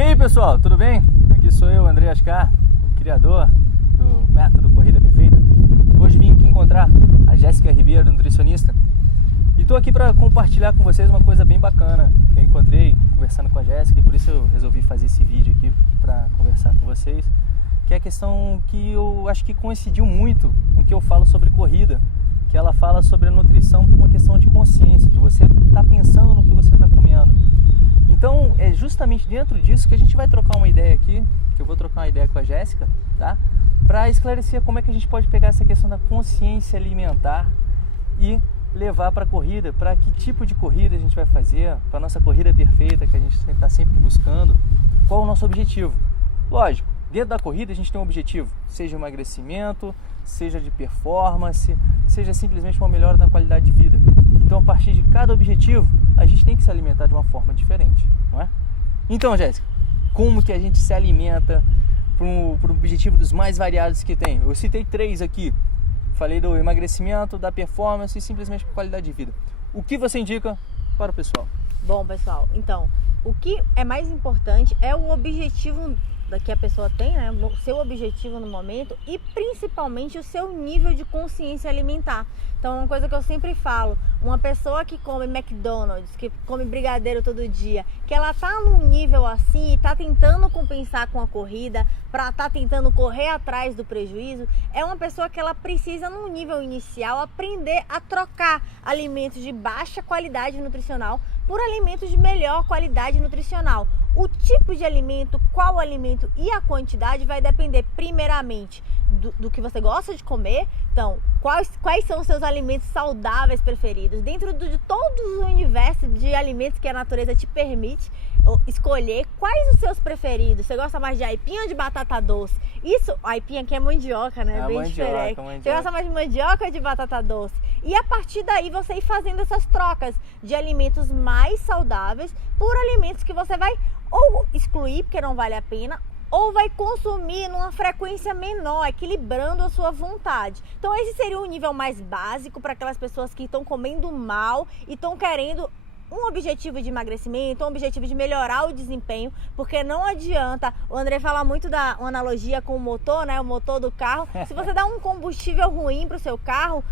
E aí pessoal, tudo bem? Aqui sou eu, André Ascar, o criador do Método Corrida Perfeita. Hoje vim aqui encontrar a Jéssica Ribeiro, nutricionista, e estou aqui para compartilhar com vocês uma coisa bem bacana que eu encontrei conversando com a Jéssica, e por isso eu resolvi fazer esse vídeo aqui para conversar com vocês, que é a questão que eu acho que coincidiu muito com o que eu falo sobre corrida, que ela fala sobre a nutrição com uma questão de consciência, de você estar pensando no que você está comendo. Então é justamente dentro disso que a gente vai trocar uma ideia aqui, que eu vou trocar uma ideia com a Jéssica, tá? Para esclarecer como é que a gente pode pegar essa questão da consciência alimentar e levar para a corrida, para que tipo de corrida a gente vai fazer, para a nossa corrida perfeita que a gente está sempre buscando, qual é o nosso objetivo. Lógico, dentro da corrida a gente tem um objetivo, seja emagrecimento, seja de performance, seja simplesmente uma melhora na qualidade de vida. Então a partir de cada objetivo, a gente tem que se alimentar de uma forma diferente, não é? Então, Jéssica, como que a gente se alimenta para o objetivo dos mais variados que tem? Eu citei 3 aqui. Falei do emagrecimento, da performance e simplesmente para qualidade de vida. O que você indica para o pessoal? Bom, pessoal, então, o que é mais importante é o objetivo que a pessoa tem, né? O seu objetivo no momento e principalmente o seu nível de consciência alimentar. Então, uma coisa que eu sempre falo, uma pessoa que come McDonald's, que come brigadeiro todo dia, que ela tá num nível assim e tá tentando compensar com a corrida, tá tentando correr atrás do prejuízo, é uma pessoa que ela precisa, num nível inicial, aprender a trocar alimentos de baixa qualidade nutricional por alimentos de melhor qualidade nutricional. O tipo de alimento, qual alimento e a quantidade vai depender primeiramente do que você gosta de comer. Então, quais são os seus alimentos saudáveis preferidos? Dentro de todo o universo de alimentos que a natureza te permite escolher, quais os seus preferidos? Você gosta mais de aipim ou de batata doce? Isso, aipim aqui é mandioca, né? Bem diferente. Você gosta mais de mandioca ou de batata doce? E a partir daí você ir fazendo essas trocas de alimentos mais saudáveis por alimentos que você vai ou excluir porque não vale a pena, ou vai consumir numa frequência menor, equilibrando a sua vontade. Então esse seria o nível mais básico para aquelas pessoas que estão comendo mal e estão querendo um objetivo de emagrecimento, um objetivo de melhorar o desempenho, porque não adianta, o André fala muito da uma analogia com o motor, né, o motor do carro. Se você dá um combustível ruim para o seu carro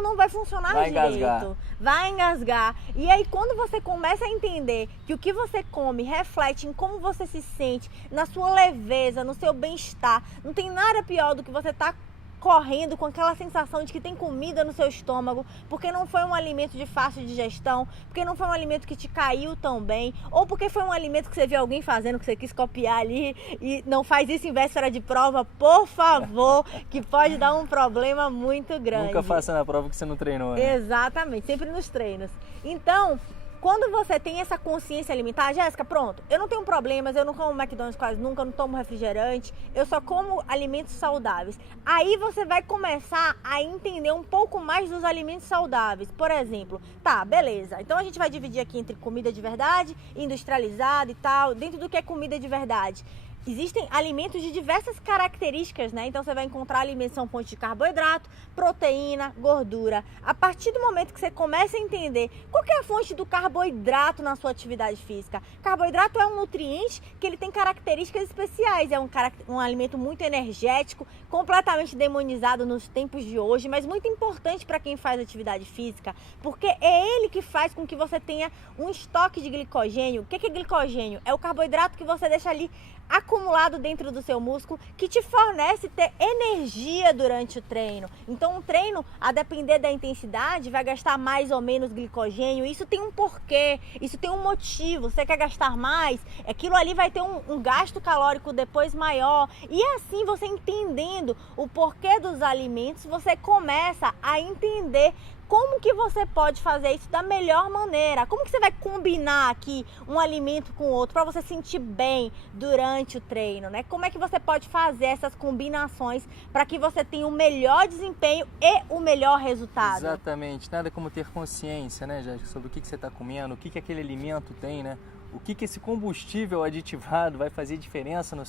não vai funcionar direito, vai engasgar. E aí quando você começa a entender que o que você come reflete em como você se sente, na sua leveza, no seu bem-estar, não tem nada pior do que você estar correndo com aquela sensação de que tem comida no seu estômago, porque não foi um alimento de fácil digestão, porque não foi um alimento que te caiu tão bem, ou porque foi um alimento que você viu alguém fazendo, que você quis copiar ali, e não faz isso em véspera de prova, por favor, que pode dar um problema muito grande. Nunca faça na prova que você não treinou, né? Exatamente, sempre nos treinos. Então, quando você tem essa consciência alimentar, Jéssica, pronto, eu não tenho problemas, eu não como McDonald's quase nunca, eu não tomo refrigerante, eu só como alimentos saudáveis. Aí você vai começar a entender um pouco mais dos alimentos saudáveis. Por exemplo, tá, beleza, então a gente vai dividir aqui entre comida de verdade, industrializada e tal, dentro do que é comida de verdade. Existem alimentos de diversas características, né? Então você vai encontrar alimentos que são fontes de carboidrato, proteína, gordura. A partir do momento que você começa a entender qual que é a fonte do carboidrato na sua atividade física. Carboidrato é um nutriente que ele tem características especiais. É um alimento muito energético, completamente demonizado nos tempos de hoje, mas muito importante para quem faz atividade física, porque é ele que faz com que você tenha um estoque de glicogênio. O que é glicogênio? É o carboidrato que você deixa ali acumulado dentro do seu músculo, que te fornece ter energia durante o treino. Então um treino, a depender da intensidade, vai gastar mais ou menos glicogênio. Isso tem um porquê, isso tem um motivo. Você quer gastar mais, aquilo ali vai ter um gasto calórico depois maior. E assim, você entendendo o porquê dos alimentos, você começa a entender como que você pode fazer isso da melhor maneira? Como que você vai combinar aqui um alimento com o outro para você sentir bem durante o treino, né? Como é que você pode fazer essas combinações para que você tenha o melhor desempenho e o melhor resultado? Exatamente, nada como ter consciência, né, Jéssica, sobre o que você está comendo, o que aquele alimento tem, né? O que esse combustível aditivado vai fazer diferença na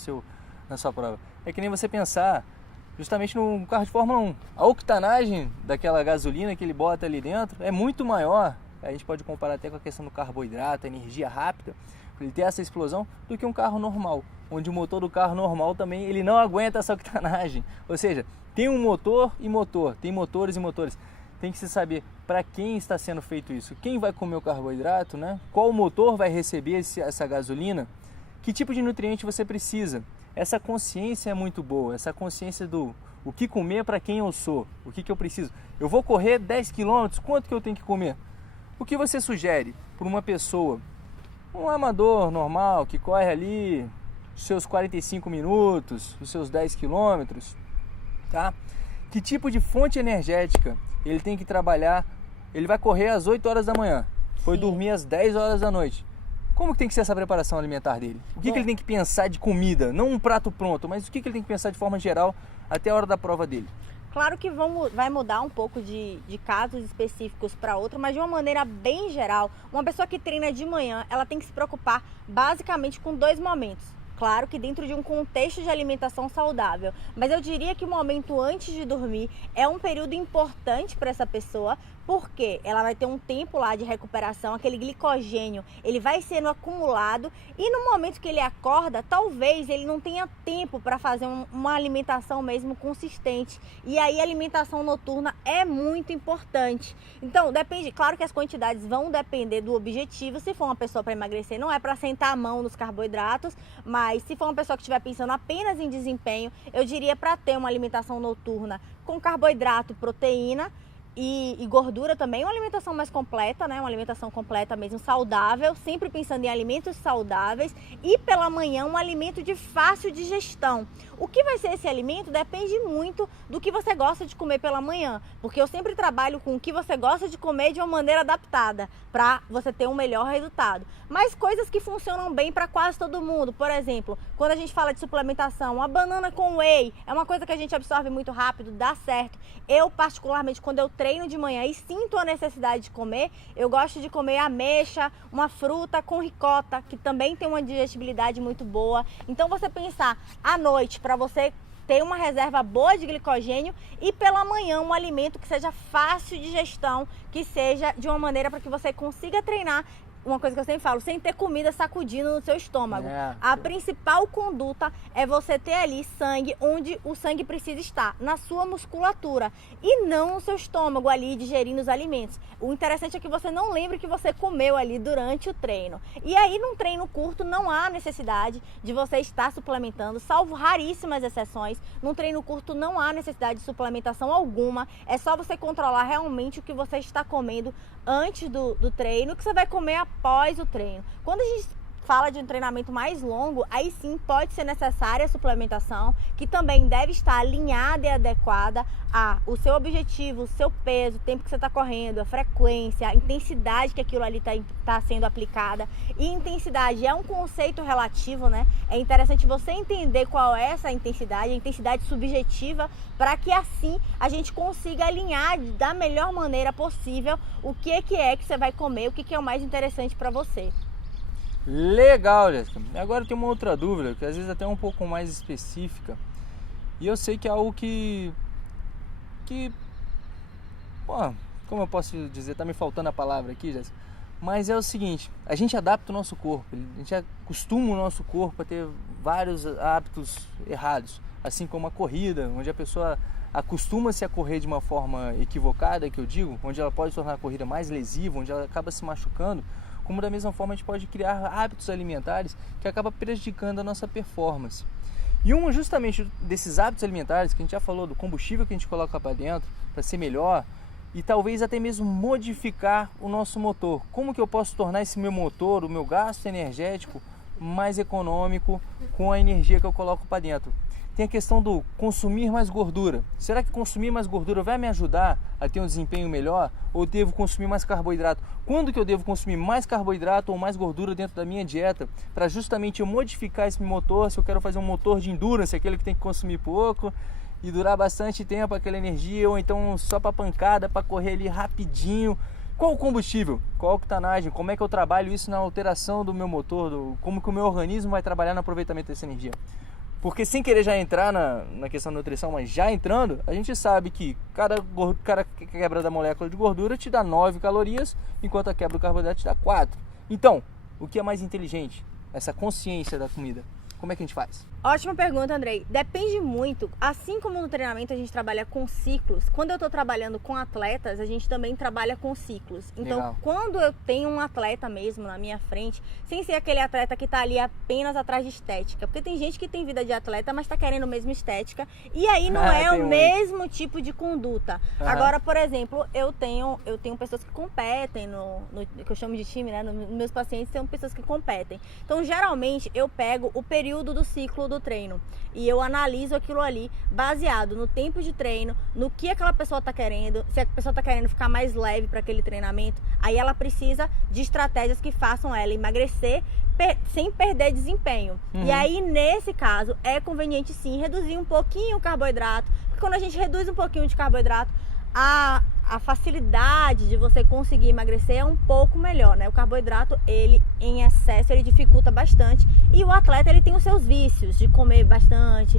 sua prova. É que nem você pensar justamente no carro de Fórmula 1. A octanagem daquela gasolina que ele bota ali dentro é muito maior. A gente pode comparar até com a questão do carboidrato, a energia rápida, para ele ter essa explosão, do que um carro normal, onde o motor do carro normal também ele não aguenta essa octanagem. Ou seja, tem um motor e motor, tem motores e motores. Tem que se saber para quem está sendo feito isso, quem vai comer o carboidrato, né? Qual motor vai receber essa gasolina, que tipo de nutriente você precisa. Essa consciência é muito boa, essa consciência do o que comer para quem eu sou, o que eu preciso. Eu vou correr 10 km, quanto que eu tenho que comer? O que você sugere para uma pessoa, um amador normal, que corre ali os seus 45 minutos, os seus 10 km, tá? Que tipo de fonte energética ele tem que trabalhar? Ele vai correr às 8 horas da manhã, foi dormir às 10 horas da noite. Como que tem que ser essa preparação alimentar dele? O que ele tem que pensar de comida? Não um prato pronto, mas o que ele tem que pensar de forma geral até a hora da prova dele? Claro que vai mudar um pouco de casos específicos para outro, mas de uma maneira bem geral, uma pessoa que treina de manhã, ela tem que se preocupar basicamente com 2 momentos. Claro que dentro de um contexto de alimentação saudável, mas eu diria que o momento antes de dormir é um período importante para essa pessoa, porque ela vai ter um tempo lá de recuperação, aquele glicogênio, ele vai sendo acumulado e no momento que ele acorda, talvez ele não tenha tempo para fazer uma alimentação mesmo consistente. E aí a alimentação noturna é muito importante. Então, depende, claro que as quantidades vão depender do objetivo. Se for uma pessoa para emagrecer, não é para sentar a mão nos carboidratos, mas se for uma pessoa que estiver pensando apenas em desempenho, eu diria para ter uma alimentação noturna com carboidrato, proteína e gordura também, uma alimentação mais completa, né? Uma alimentação completa mesmo, saudável, sempre pensando em alimentos saudáveis e pela manhã um alimento de fácil digestão. O que vai ser esse alimento depende muito do que você gosta de comer pela manhã, porque eu sempre trabalho com o que você gosta de comer de uma maneira adaptada para você ter um melhor resultado. Mas coisas que funcionam bem para quase todo mundo, por exemplo, quando a gente fala de suplementação, a banana com whey é uma coisa que a gente absorve muito rápido, dá certo. Eu particularmente, quando eu treino de manhã e sinto a necessidade de comer, eu gosto de comer ameixa, uma fruta com ricota, que também tem uma digestibilidade muito boa. Então você pensar à noite para você ter uma reserva boa de glicogênio e pela manhã um alimento que seja fácil de digestão, que seja de uma maneira para que você consiga treinar. Uma coisa que eu sempre falo, sem ter comida sacudindo no seu estômago. A principal conduta é você ter ali sangue onde o sangue precisa estar, na sua musculatura e não no seu estômago ali digerindo os alimentos. O interessante é que você não lembre que você comeu ali durante o treino. E aí num treino curto não há necessidade de você estar suplementando, salvo raríssimas exceções. Num treino curto não há necessidade de suplementação alguma, é só você controlar realmente o que você está comendo antes do treino, que você vai comer após o treino. Quando a gente fala de um treinamento mais longo, aí sim pode ser necessária a suplementação, que também deve estar alinhada e adequada ao seu objetivo, o seu peso, o tempo que você está correndo, a frequência, a intensidade que aquilo ali está sendo aplicada. E intensidade é um conceito relativo, né? É interessante você entender qual é essa intensidade, a intensidade subjetiva, para que assim a gente consiga alinhar da melhor maneira possível o que é que você vai comer, o que é o mais interessante para você. Legal, Jéssica. Agora tem uma outra dúvida, que às vezes até é um pouco mais específica. E eu sei que é algo que como eu posso dizer, tá me faltando a palavra aqui, Jéssica. Mas é o seguinte, a gente adapta o nosso corpo, a gente acostuma o nosso corpo a ter vários hábitos errados, assim como a corrida, onde a pessoa acostuma-se a correr de uma forma equivocada, que eu digo, onde ela pode tornar a corrida mais lesiva, onde ela acaba se machucando. Como da mesma forma a gente pode criar hábitos alimentares que acabam prejudicando a nossa performance. E um justamente desses hábitos alimentares, que a gente já falou, do combustível que a gente coloca para dentro, para ser melhor, e talvez até mesmo modificar o nosso motor. Como que eu posso tornar esse meu motor, o meu gasto energético, mais econômico com a energia que eu coloco para dentro? Tem a questão do consumir mais gordura. Será que consumir mais gordura vai me ajudar a ter um desempenho melhor? Ou devo consumir mais carboidrato? Quando que eu devo consumir mais carboidrato ou mais gordura dentro da minha dieta? Para justamente eu modificar esse motor, se eu quero fazer um motor de endurance, aquele que tem que consumir pouco e durar bastante tempo aquela energia, ou então só para pancada, para correr ali rapidinho. Qual o combustível? Qual a octanagem? Como é que eu trabalho isso na alteração do meu motor? Como que o meu organismo vai trabalhar no aproveitamento dessa energia? Porque sem querer já entrar na questão da nutrição, mas já entrando, a gente sabe que cada quebra da molécula de gordura te dá 9 calorias, enquanto a quebra do carboidrato te dá 4. Então, o que é mais inteligente? essa consciência da comida? Como é que a gente faz? Ótima pergunta, Andrei. Depende muito. Assim como no treinamento a gente trabalha com ciclos, quando eu estou trabalhando com atletas, a gente também trabalha com ciclos. Então, Legal. quando eu tenho um atleta mesmo na minha frente, sem ser aquele atleta que está ali apenas atrás de estética, porque tem gente que tem vida de atleta, mas está querendo mesmo estética, e aí não é o mesmo tipo de conduta. Agora, por exemplo, eu tenho pessoas que competem no que eu chamo de time, né? Nos meus pacientes são pessoas que competem. Então, geralmente, eu pego o período do ciclo do treino e eu analiso aquilo ali baseado no tempo de treino, no que aquela pessoa está querendo. Se a pessoa está querendo ficar mais leve para aquele treinamento, aí ela precisa de estratégias que façam ela emagrecer sem perder desempenho. E aí, nesse caso, é conveniente sim reduzir um pouquinho o carboidrato, porque quando a gente reduz um pouquinho de carboidrato, a facilidade de você conseguir emagrecer é um pouco melhor, né? O carboidrato, ele em excesso, ele dificulta bastante, e o atleta, ele tem os seus vícios de comer bastante,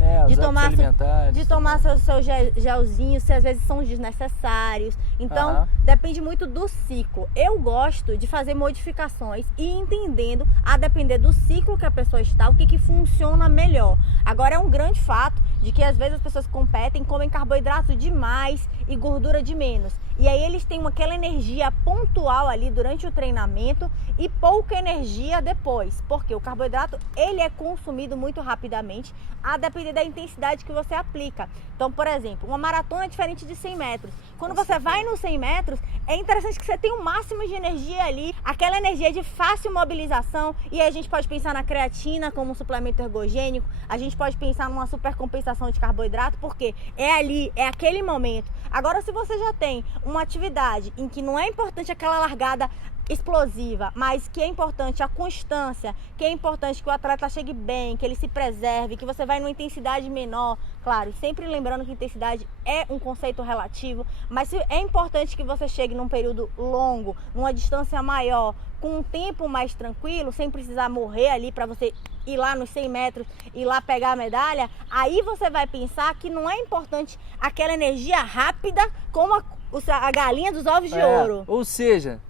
de tomar seus gelzinhos, que às vezes são desnecessários. Então, depende muito do ciclo. Eu gosto de fazer modificações e entendendo, a depender do ciclo que a pessoa está, o que funciona melhor. Agora, é um grande fato de que às vezes as pessoas competem, comem carboidrato demais e gordura de menos. E aí eles têm aquela energia pontual ali durante o treinamento e pouca energia depois, porque o carboidrato, ele é consumido muito rapidamente, a depender da intensidade que você aplica. Então, por exemplo, uma maratona é diferente de 100 metros. Quando você vai nos 100 metros, é interessante que você tenha o máximo de energia ali, aquela energia de fácil mobilização, e aí a gente pode pensar na creatina como um suplemento ergogênico, a gente pode pensar numa supercompensação de carboidrato, porque é ali, é aquele momento. Agora, se você já tem uma atividade em que não é importante aquela largada explosiva, mas que é importante a constância, que é importante que o atleta chegue bem, que ele se preserve, que você vai numa intensidade menor, claro, sempre lembrando que intensidade é um conceito relativo, mas é importante que você chegue num período longo, numa distância maior, com um tempo mais tranquilo, sem precisar morrer ali para você ir lá nos 100 metros e lá pegar a medalha. Aí você vai pensar que não é importante aquela energia rápida como a galinha dos ovos de ouro. Ou seja,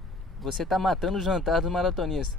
você está matando o jantar do maratonista.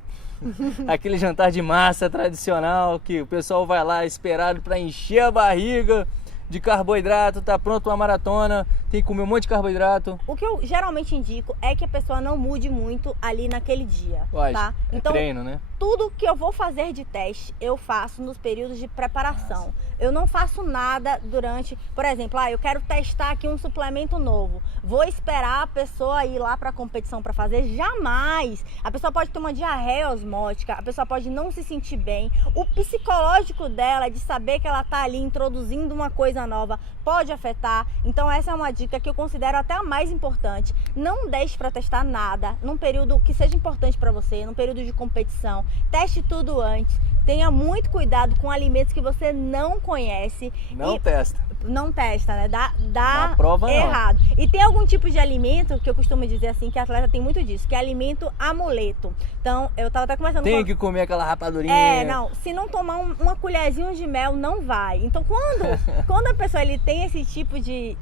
Aquele jantar de massa tradicional que o pessoal vai lá esperado para encher a barriga de carboidrato, tá pronto uma maratona, tem que comer um monte de carboidrato. O que eu geralmente indico é que a pessoa não mude muito ali naquele dia, tá? Então, treino, né? Tudo que eu vou fazer de teste, eu faço nos períodos de preparação. Eu não faço nada durante, por exemplo, eu quero testar aqui um suplemento novo. Vou esperar a pessoa ir lá para a competição para fazer? Jamais! A pessoa pode ter uma diarreia osmótica, a pessoa pode não se sentir bem. O psicológico dela, de saber que ela tá ali introduzindo uma coisa nova, pode afetar. Então essa é uma dica que eu considero até a mais importante. Não deixe para testar nada num período que seja importante para você, num período de competição. Teste tudo antes. Tenha muito cuidado com alimentos que você não conhece. Não testa, né? Dá prova errado. Não. E tem algum tipo de alimento, que eu costumo dizer assim, que atleta tem muito disso, que é alimento amuleto. Então, eu tava até conversando Tem que comer aquela rapadurinha. Se não tomar uma colherzinha de mel, não vai. Então, quando a pessoa ele tem esse tipo de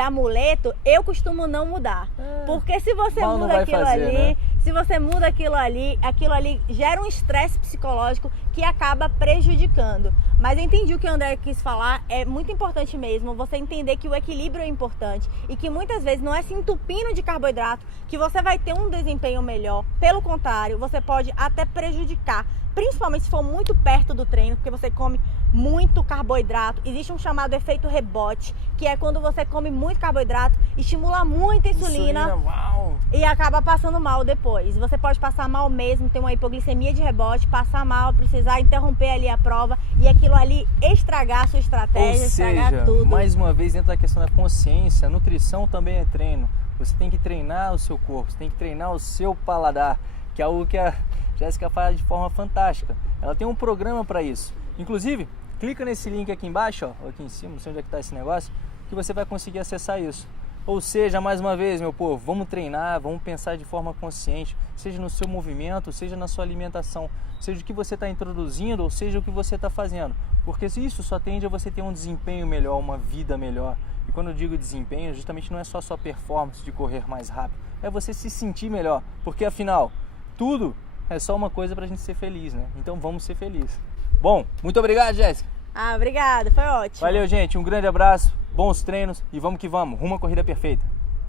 amuleto, eu costumo não mudar. Porque se você muda aquilo ali, né? Se você muda aquilo ali gera um estresse psicológico que acaba prejudicando. Mas eu entendi o que o André quis falar, é muito importante mesmo você entender que o equilíbrio é importante e que muitas vezes não é se entupindo de carboidrato que você vai ter um desempenho melhor. Pelo contrário, você pode até prejudicar, principalmente se for muito perto do treino, porque você come muito carboidrato. Existe um chamado efeito rebote, que é quando você come muito carboidrato, estimula muito a insulina e acaba passando mal depois. Você pode passar mal mesmo, ter uma hipoglicemia de rebote, passar mal, precisar interromper ali a prova e aquilo ali estragar a sua estratégia, estragar tudo. Mais uma vez, dentro da questão da consciência, nutrição também é treino. Você tem que treinar o seu corpo, você tem que treinar o seu paladar, que é algo que a Jéssica faz de forma fantástica. Ela tem um programa para isso. Inclusive, clica nesse link aqui embaixo, aqui em cima, não sei onde é que está esse negócio, que você vai conseguir acessar isso. Ou seja, mais uma vez, meu povo, vamos treinar, vamos pensar de forma consciente, seja no seu movimento, seja na sua alimentação, seja o que você está introduzindo, ou seja o que você está fazendo. Porque isso só tende a você ter um desempenho melhor, uma vida melhor. E quando eu digo desempenho, justamente não é só a sua performance de correr mais rápido, é você se sentir melhor. Porque afinal, tudo é só uma coisa pra gente ser feliz, né? Então vamos ser felizes. Bom, muito obrigado, Jéssica. Obrigada, foi ótimo. Valeu, gente. Um grande abraço, bons treinos e vamos que vamos. Rumo à corrida perfeita.